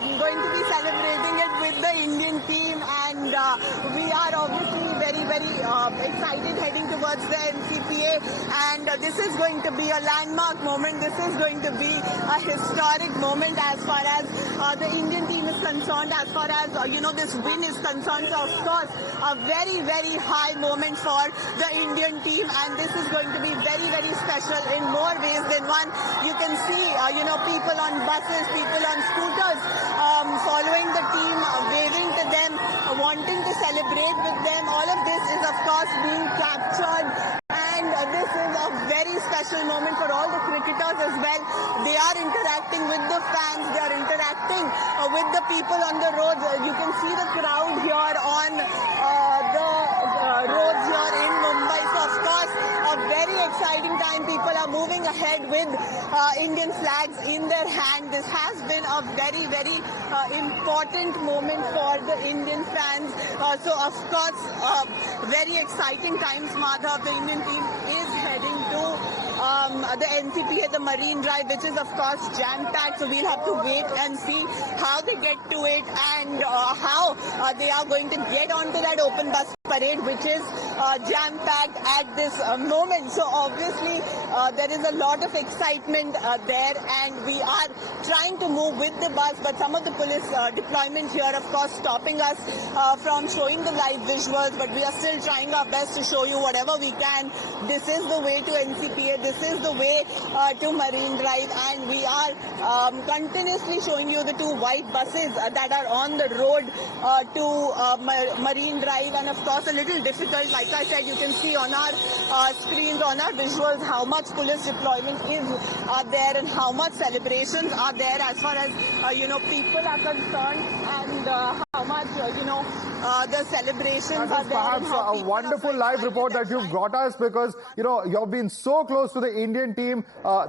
going to be celebrating it with the Indian team, and we are obviously very excited heading towards the NCPA, and this is going to be a landmark moment. This is going to be a historic moment as far as the Indian team is concerned, as far as this win is concerned. So of course a very high moment for the Indian team, and this is going to be very special in more ways than one. You can see people on buses, people on scooters following the team, waving to them, wanting to celebrate with them. All of this is of course being captured, and this is a very special moment for all the cricketers as well. They are interacting with the fans, they are interacting with the people on the roads. You can see the crowd here on the roads here in Mumbai. So of course a very exciting time. People are moving ahead with Indian flags in their hand. This has been a very important moment for the Indian fans. So of course very exciting times, Madhav. The Indian team is heading to the NCPA, the Marine Drive, which is of course jam-packed. So we'll have to wait and see how they get to it, and how they are going to get onto that open bus parade, which is jam-packed at this moment. So obviously there is a lot of excitement there, and we are trying to move with the bus, but some of the police deployment here of course stopping us from showing the live visuals, but we are still trying our best to show you whatever we can. This is the way to NCPA, this is the way to Marine Drive, and we are continuously showing you the two white buses that are on the road to Marine Drive. And of course a little difficult, like I said, you can see on our screens, on our visuals, how much police deployment is there and how much celebrations are there as far as people are concerned, and how much the celebrations are there. Perhaps a wonderful live report that you've got us, because you've been so close to the Indian team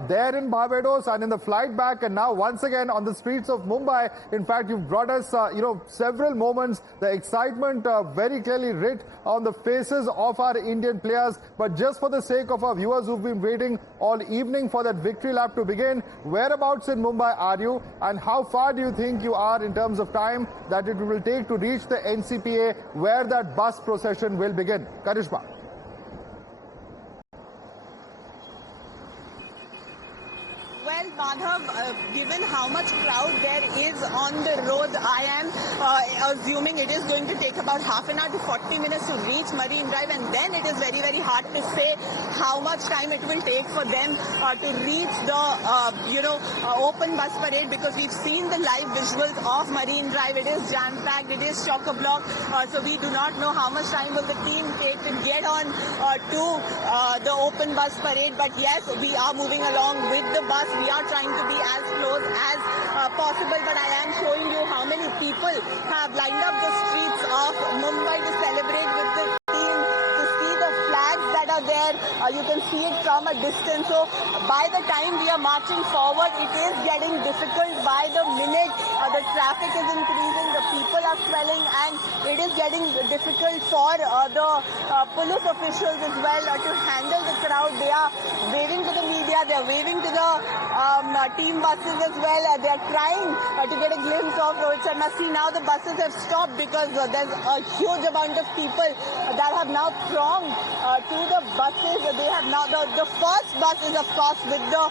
there in Barbados and in the flight back, and now once again on the streets of Mumbai. In fact, you've brought us several moments, the excitement very clearly writ on the faces of our Indian players. But just for the sake of our viewers who've been waiting all evening for that victory lap to begin, whereabouts in Mumbai are you, and how far do you think you are in terms of time that it will take to reach the NCPA where that bus procession will begin? Karishma. Well, Madhav, given how much crowd there is on the road, I am assuming it is going to take about half an hour to 40 minutes to reach Marine Drive, and then it is very hard to say how much time it will take for them to reach the open bus parade, because we've seen the live visuals of Marine Drive. It is jam-packed, it is chock-a-block, so we do not know how much time will the team take to get on to the open bus parade. But yes, we are moving along with the bus. We are trying to be as close as possible, but I am showing you how many people have lined up the streets of Mumbai to celebrate with the team, to see the flags that are there. You can see it from a distance. So by the time we are marching forward, it is getting difficult by the minute. The traffic is increasing, the people are swelling, and it is getting difficult for the police officials as well to handle the crowd. They are waving to the media, they are waving to the team buses as well. They are trying to get a glimpse of Rohit Sharma. See, now the buses have stopped because there's a huge amount of people that have now thronged to the buses. They have now, the first bus is of course with the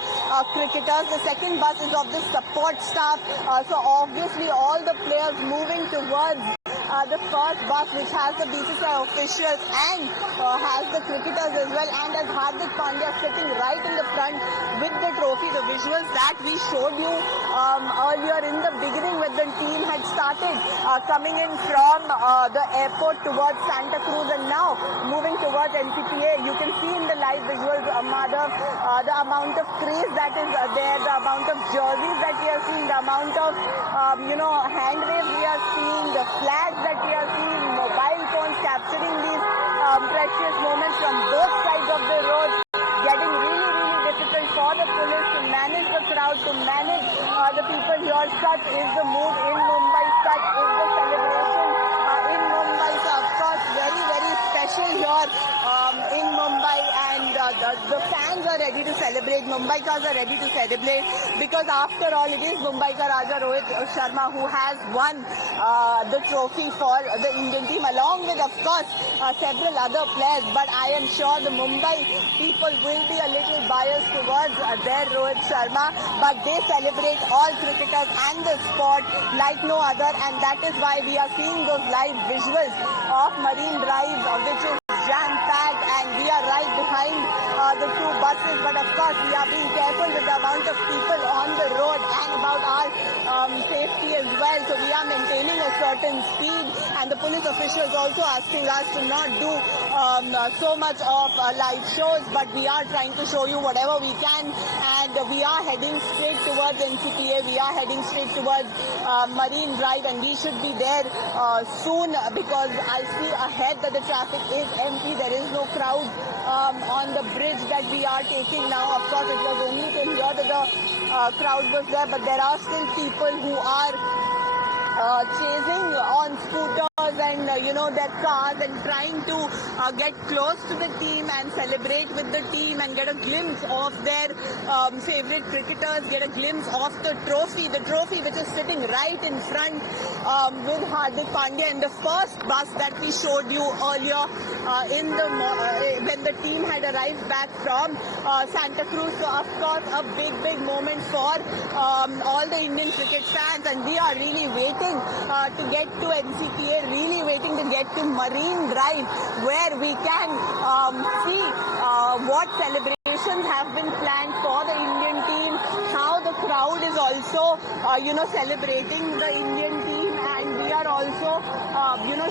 cricketers, the second bus is of the support staff. So obviously all the players moving towards the first bus, which has the BCCI officials and has the cricketers as well, and as Hardik Pandya sitting right in the front with the trophy. The visuals that we showed you earlier in the beginning when the team had started coming in from the airport towards Santa Cruz and now moving towards NCPA. You can see in the live visuals, Madhav, the amount of craze that is there, the amount of jerseys that we are seeing, the amount of hand waves we are seeing, the flags that we are seeing, mobile phones capturing these precious moments from both sides of the road, getting really difficult for the police to manage the crowd, to manage the people here. Such is the mood in Mumbai, such is the celebration in Mumbai. So of course very special here in Mumbai, and the fans are ready to celebrate, Mumbaikars are ready to celebrate, because after all, it is Mumbaikar Raja Rohit Sharma who has won the trophy for the Indian team, along with, of course, several other players. But I am sure the Mumbai people will be a little biased towards their Rohit Sharma, but they celebrate all cricketers and the sport like no other, and that is why we are seeing those live visuals of Marine Drive, which is jam-packed, and we are right behind the two buses. But of course, we are being careful with the amount of people on the road and about our safety as well. So we are maintaining a certain speed, and the police officials also asking us to not do so much of live shows, but we are trying to show you whatever we can, and we are heading straight towards NCPA. We are heading straight towards Marine Drive, and we should be there soon, because I see ahead that the traffic is empty. There is no crowd on the bridge that we are taking now. Of course, it was only till here that the crowd was there, but there are still people who are chasing on scooters and their cars and trying to get close to the team and celebrate with the team and get a glimpse of their favorite cricketers, get a glimpse of the trophy which is sitting right in front with Hardik Pandya. And the first bus that we showed you earlier when the team had arrived back from Santa Cruz. So of course a big moment for all the Indian cricket fans, and we are really waiting to get to NCPA, really waiting to get to Marine Drive, where we can see what celebrations have been planned for the Indian team, how the crowd is also celebrating the Indian team, and we are also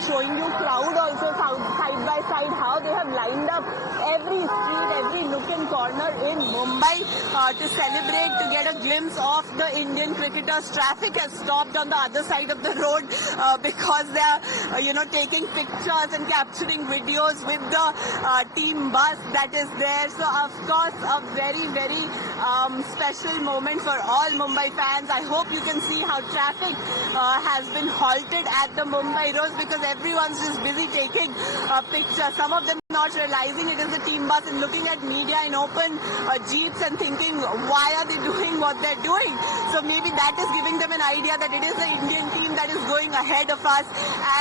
showing you crowd also side by side, how they have lined up every street, every nook and corner in Mumbai to celebrate, to get a glimpse of the Indian cricketers. Traffic has stopped on the other side of the road because they are taking pictures and capturing videos with the team bus that is there. So of course a very special moment for all Mumbai fans. I hope you can see how traffic has been halted at the Mumbai roads, because everyone's just busy taking pictures. Some of them not realizing it is a team bus and looking at media in open jeeps and thinking, why are they doing what they're doing? So maybe that is giving them an idea that it is the Indian team that is going ahead of us,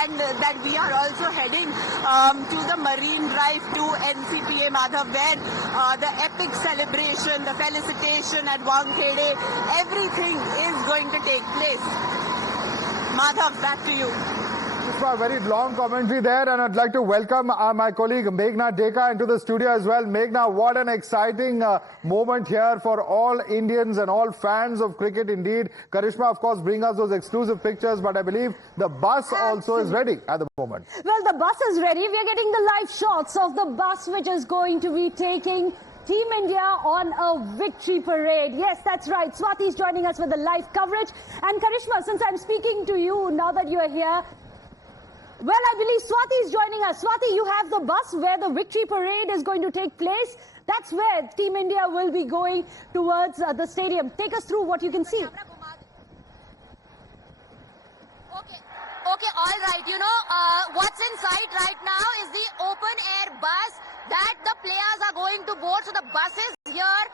and that we are also heading to the Marine Drive to NCPA, Madhav, where the epic celebration, the felicitation at Wankhede, everything is going to take place. Madhav, back to you. A very long commentary there, and I'd like to welcome my colleague Meghna Deka into the studio as well. Meghna, what an exciting moment here for all Indians and all fans of cricket indeed. Karishma, of course, bring us those exclusive pictures, but I believe the bus also is ready at the moment. Well, the bus is ready. We are getting the live shots of the bus which is going to be taking Team India on a victory parade. Yes, that's right. Swati is joining us with the live coverage. And Karishma, since I'm speaking to you now that you are here, well, I believe Swati is joining us. Swati, you have the bus where the victory parade is going to take place. That's where Team India will be going towards the stadium. Take us through what you can see. Okay, all right. What's in sight right now is the open air bus that the players are going to board. So the bus is here.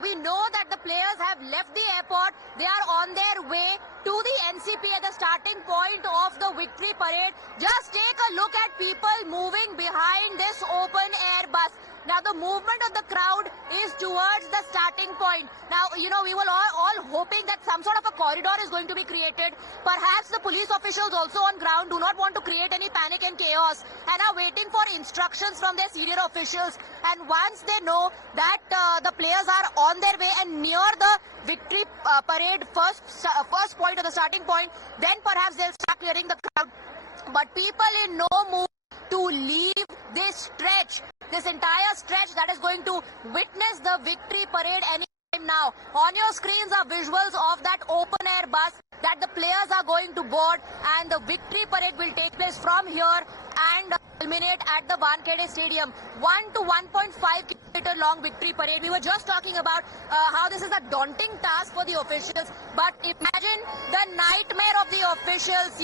We know that the players have left the airport. They are on their way to the NCPA, the starting point of the victory parade. Just take a look at people moving behind this open air bus. Now the movement of the crowd is towards the starting point. Now, we were all hoping that some sort of a corridor is going to be created. Perhaps the police officials also on ground do not want to create any panic and chaos and are waiting for instructions from their senior officials. And once they know that the players are on their way and near the victory parade first point of the starting point, then perhaps they'll start clearing the crowd. But people in no mood to leave this entire stretch that is going to witness the victory parade anytime now. On your screens are visuals of that open air bus that the players are going to board, and the victory parade will take place from here and culminate at the Wankhede Stadium. 1 to 1.5 kilometer long victory parade. We were just talking about how this is a daunting task for the officials, but imagine the nightmare of the officials,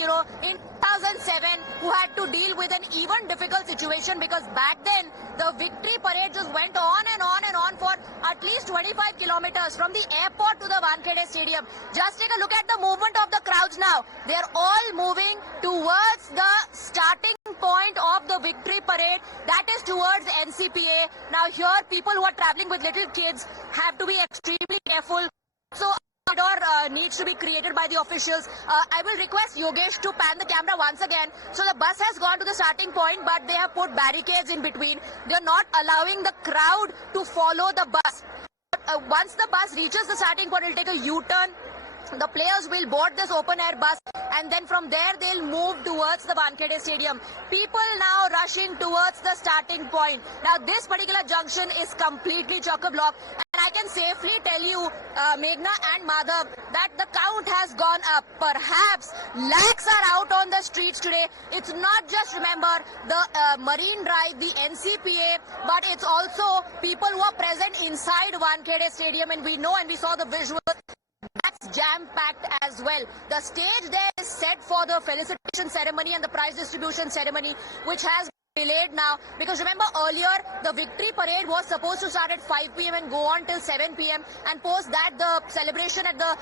in 2007, who had to deal with an even difficult situation, because back then The victory parade just went on and on and on for at least 25 kilometers from the airport to the Wankhede Stadium. Just take a look at the movement of the crowds now. They are all moving towards the starting point of the victory parade, that is towards NCPA. Now here, people who are traveling with little kids have to be extremely careful. So corridor needs to be created by the officials. I will request Yogesh to pan the camera once again. So the bus has gone to the starting point, but they have put barricades in between. They're not allowing the crowd to follow the bus. Once the bus reaches the starting point, it will take a U-turn. The players will board this open-air bus, and then from there they'll move towards the Wankhede Stadium. People now rushing towards the starting point. Now this particular junction is completely chock-a-block, and I can safely tell you, Meghna and Madhav, that the count has gone up. Perhaps lakhs are out on the streets today. It's not just, remember, the Marine Drive, the NCPA, but it's also people who are present inside Wankhede Stadium, and we know and we saw the visuals. That's jam-packed as well. The stage there is set for the felicitation ceremony and the prize distribution ceremony, which has been delayed now. Because remember earlier, the victory parade was supposed to start at 5 p.m. and go on till 7 p.m. And post that, the celebration at the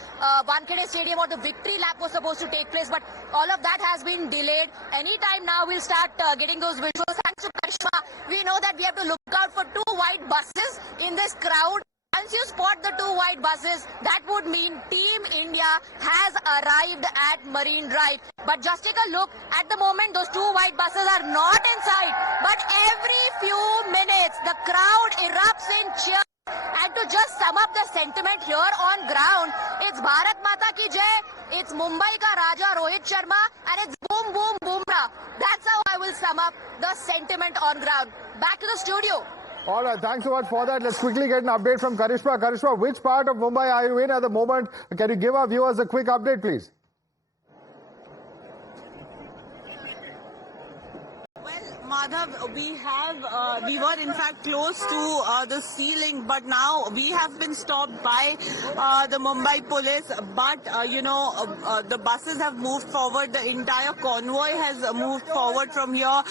Wankhede Stadium or the victory lap was supposed to take place. But all of that has been delayed. Anytime now we'll start getting those visuals. Thanks to Karishma, we know that we have to look out for 2 white buses in this crowd. Once you spot the 2 white buses, that would mean Team India has arrived at Marine Drive. But just take a look. At the moment, those 2 white buses are not in sight. But every few minutes, the crowd erupts in cheers. And to just sum up the sentiment here on ground, it's Bharat Mata Ki Jai, it's Mumbai Ka Raja Rohit Sharma, and it's boom boom Bumrah. That's how I will sum up the sentiment on ground. Back to the studio. All right, thanks so much for that. Let's quickly get an update from Karishma. Karishma, which part of Mumbai are you in at the moment? Can you give our viewers a quick update, please? Madhav, we were in fact close to the ceiling, but now we have been stopped by the Mumbai police. But, the buses have moved forward. The entire convoy has moved forward from here.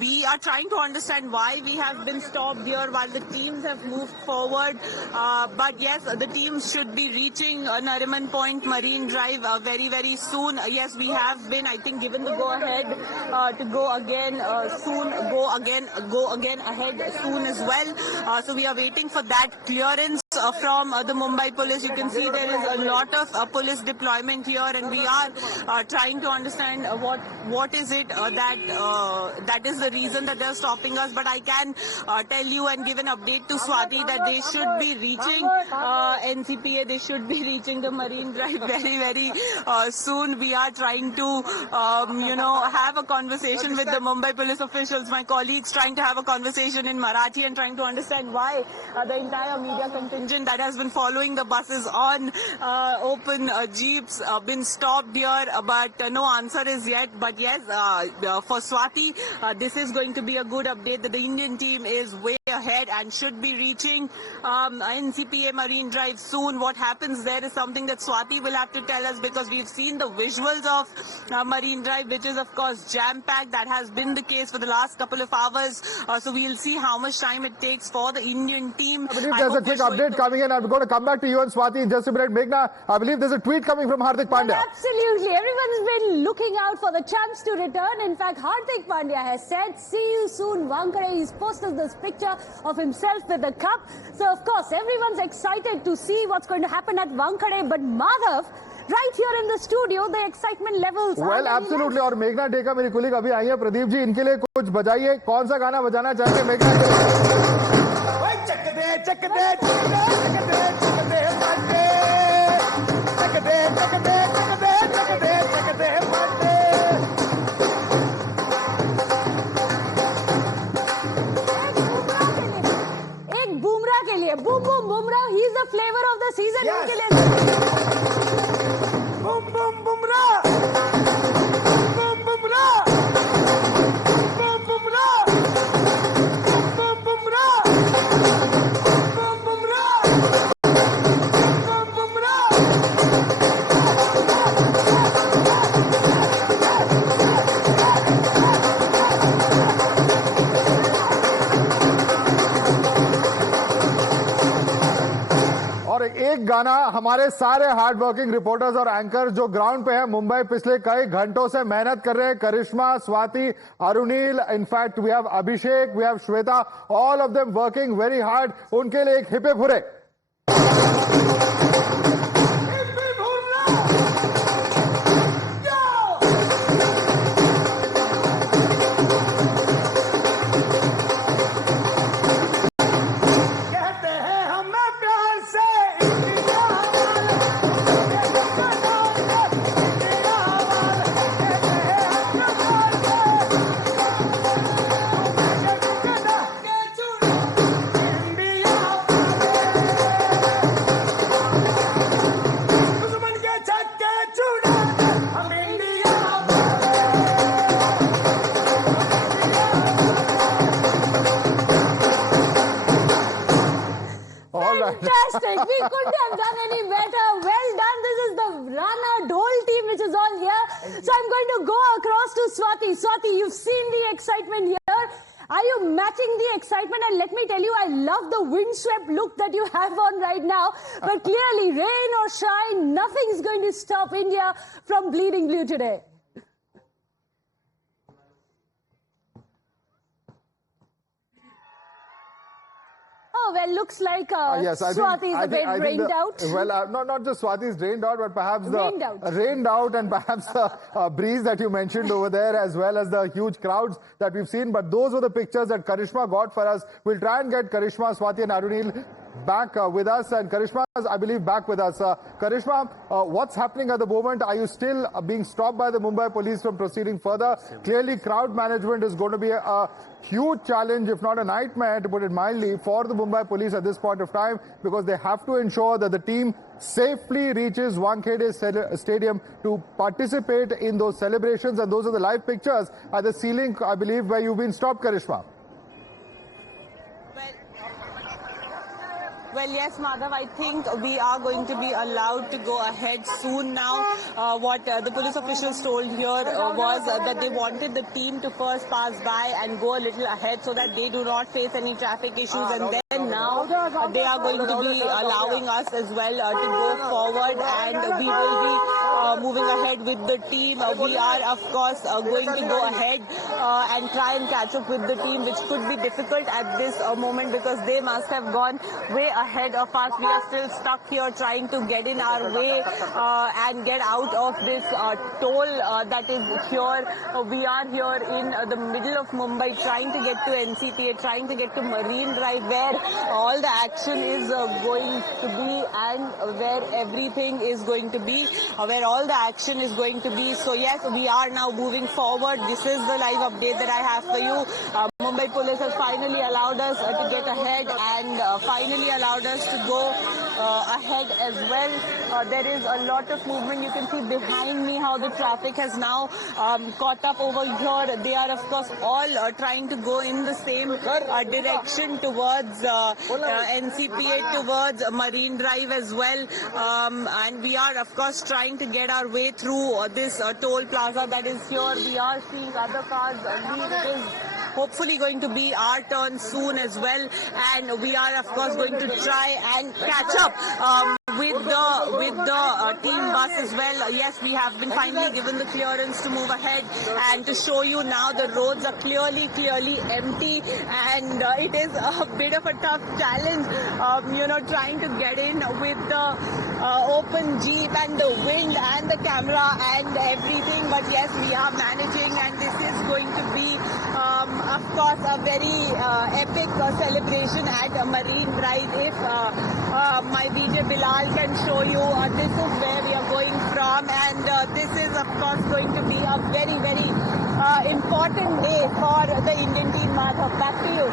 We are trying to understand why we have been stopped here while the teams have moved forward. But yes, the teams should be reaching Nariman Point, Marine Drive very, very soon. Yes, we have been, I think, given the go-ahead to go again soon, go again ahead soon as well. So we are waiting for that clearance from the Mumbai police. You can see there is a lot of police deployment here, and we are trying to understand what is it that is the reason that they are stopping us. But I can tell you and give an update to Swati that they should be reaching NCPA. They should be reaching the Marine Drive very, very soon. We are trying to have a conversation with the Mumbai police officials. My colleagues trying to have a conversation in Marathi and trying to understand why the entire media contingent that has been following the buses on open jeeps been stopped here, but no answer is yet. But yes, for Swati, this is going to be a good update that the Indian team is way ahead and should be reaching NCPA Marine Drive soon. What happens there is something that Swati will have to tell us, because we've seen the visuals of Marine Drive, which is of course jam-packed. That has been the case for the last couple of hours. So we'll see how much time it takes for the Indian team. I believe there's a quick update coming in. I'm going to come back to you and Swati in just a minute. Meghna, I believe there's a tweet coming from Hardik Pandya. Well, absolutely. Everyone's been looking out for the chance to return. In fact, Hardik Pandya has said, "See you soon, Wankhede." He's posted this picture of himself with the cup. So, of course, everyone's excited to see what's going to happen at Wankhede. But Madhav, right here in the studio, the excitement levels are well, absolutely. और मेघना टेका मेरी colleague अभी आई है. प्रदीप जी, इनके लिए कुछ बजाइए. कौन सा गाना बजाना चाहेंगे मेघना के लिए? एक बुमराह के लिए, boom boom Bumrah, he is the flavor of the season. Yes. इनके लिए Boom boom Bumrah! Boom Bumrah! Boom Bumrah! Boom Bumrah! Boom Bumrah! एक गाना हमारे सारे हार्ड वर्किंग रिपोर्टर्स और एंकर जो ग्राउंड पे हैं मुंबई पिछले कई घंटों से मेहनत कर रहे हैं, Karishma, Swati, Arunil, in fact we have Abhishek, we have Shweta, all of them working very hard. उनके लिए एक hip hip hurray. Fantastic. We couldn't have done any better. Well done. This is the runner Dhol team which is all here. So I'm going to go across to Swati. Swati, you've seen the excitement here. Are you matching the excitement? And let me tell you, I love the windswept look that you have on right now. But clearly, rain or shine, nothing's going to stop India from bleeding blue today. Oh, well, looks like yes, Swati is a bit rained out. Well, not just Swati is rained out, but perhaps rained out and perhaps the breeze that you mentioned over there, as well as the huge crowds that we've seen. But those were the pictures that Karishma got for us. We'll try and get Karishma, Swati and Arunil back with us, and Karishma is, I believe, back with us. Karishma, what's happening at the moment? Are you still being stopped by the Mumbai police from proceeding further? Clearly, crowd management is going to be a huge challenge, if not a nightmare, to put it mildly, for the Mumbai police at this point of time, because they have to ensure that the team safely reaches Wankhede Stadium to participate in those celebrations. And those are the live pictures at the ceiling, I believe, where you've been stopped, Karishma. Well, yes, Madhav, I think we are going to be allowed to go ahead soon now. What the police officials told here was that they wanted the team to first pass by and go a little ahead so that they do not face any traffic issues. And then now they are going to be allowing us as well to go forward, and we will be moving ahead with the team. We are, of course, going to go ahead and try and catch up with the team, which could be difficult at this moment because they must have gone way ahead of us. We are still stuck here trying to get in our way and get out of this toll that is here. We are here in the middle of Mumbai trying to get to NCTA, trying to get to Marine Drive, where all the action is going to be and where everything is going to be, where all the action is going to be. So yes, we are now moving forward. This is the live update that I have for you. Mumbai police has finally allowed us to get ahead and finally allowed us to go ahead as well. There is a lot of movement. You can see behind me how the traffic has now caught up over here. They are, of course, all trying to go in the same direction towards NCPA, towards Marine Drive as well. And we are, of course, trying to get our way through this toll plaza that is here. We are seeing other cars leave. It is hopefully going to be our turn soon as well, and we are, of course, going to try and catch up with the team bus as well. Yes, we have been finally given the clearance to move ahead, and to show you now the roads are clearly empty, and it is a bit of a tough challenge, trying to get in with the open jeep and the wind and the camera and everything. But yes, we are managing, and this is going to be of course a very epic celebration at Marine Drive. If my VJ Bilal can show you, this is where we are going from, and this is, of course, going to be a very important day for the Indian team. Madhav, back to you.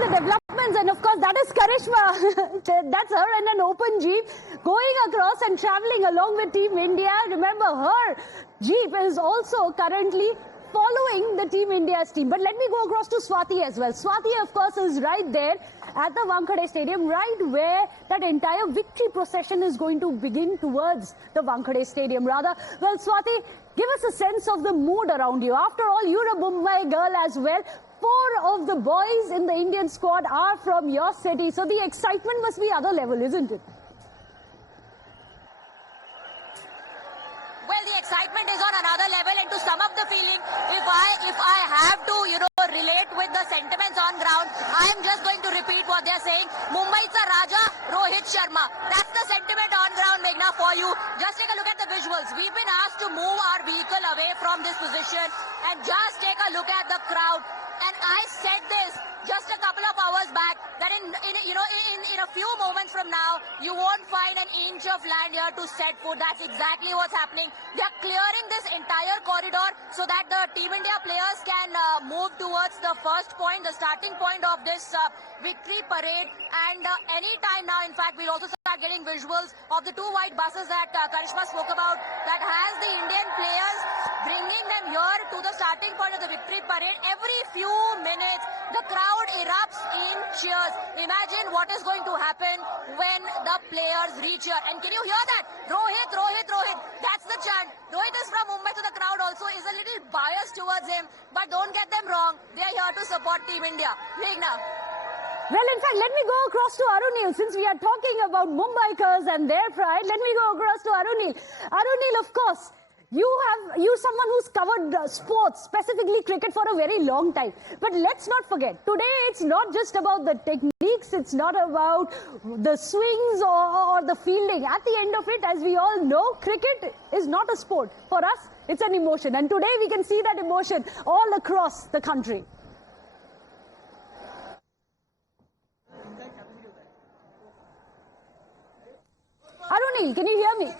The developments, and of course that is Karishma. That's her in an open jeep going across and traveling along with Team India. Remember, her jeep is also currently following the Team India's team. But let me go across to Swati as well. Swati, of course, is right there at the Wankhede Stadium, right where that entire victory procession is going to begin towards the Wankhede Stadium. Well, Swati, give us a sense of the mood around you. After all, you're a Mumbai girl as well. 4 of the boys in the Indian squad are from your city. So the excitement must be other level, isn't it? Well, the excitement is on another level, and to sum up the feeling, if I have to, relate with the sentiments on ground, I am just going to repeat what they are saying. Mumbai's Raja, Rohit Sharma. That's the sentiment on ground, Meghna, for you. Just take a look at the visuals. We've been asked to move our vehicle away from this position, and just take a look at the crowd. And I said this just a couple of hours back, that in a few moments from now, you won't find an inch of land here to set foot. That's exactly what's happening. They are clearing this entire corridor so that the Team India players can move towards the first point, the starting point of this victory parade. And any time now, in fact, we'll also start getting visuals of the 2 white buses that Karishma spoke about, that has the Indian players bringing them here to the starting point of the victory parade. Every few minutes, the crowd erupts in cheers. Imagine what is going to happen when the players reach here. And can you hear that? Rohit, Rohit, Rohit. That's the chant. Rohit is from Mumbai, so the crowd also is a little biased towards him. But don't get them wrong. They are here to support Team India. Meghna. Well, in fact, let me go across to Arunil. Since we are talking about Mumbaikars and their pride, let me go across to Arunil. Arunil, of course, you someone who's covered sports, specifically cricket, for a very long time. But let's not forget, today it's not just about the techniques, it's not about the swings or the fielding. At the end of it, as we all know, cricket is not a sport. For us, it's an emotion. And today we can see that emotion all across the country. Arunil, can you hear me?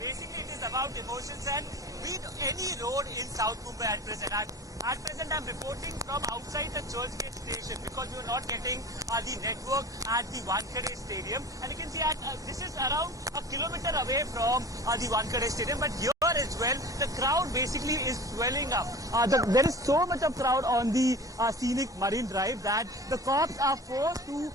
Basically, it is about emotions, and with any road in South Mumbai at present. At present, I'm reporting from outside the Churchgate station because we are not getting the network at the Wankhede Stadium. And you can see this is around a kilometer away from the Wankhede Stadium. But here as well, the crowd basically is swelling up. There is so much of crowd on the scenic Marine Drive that the cops are forced to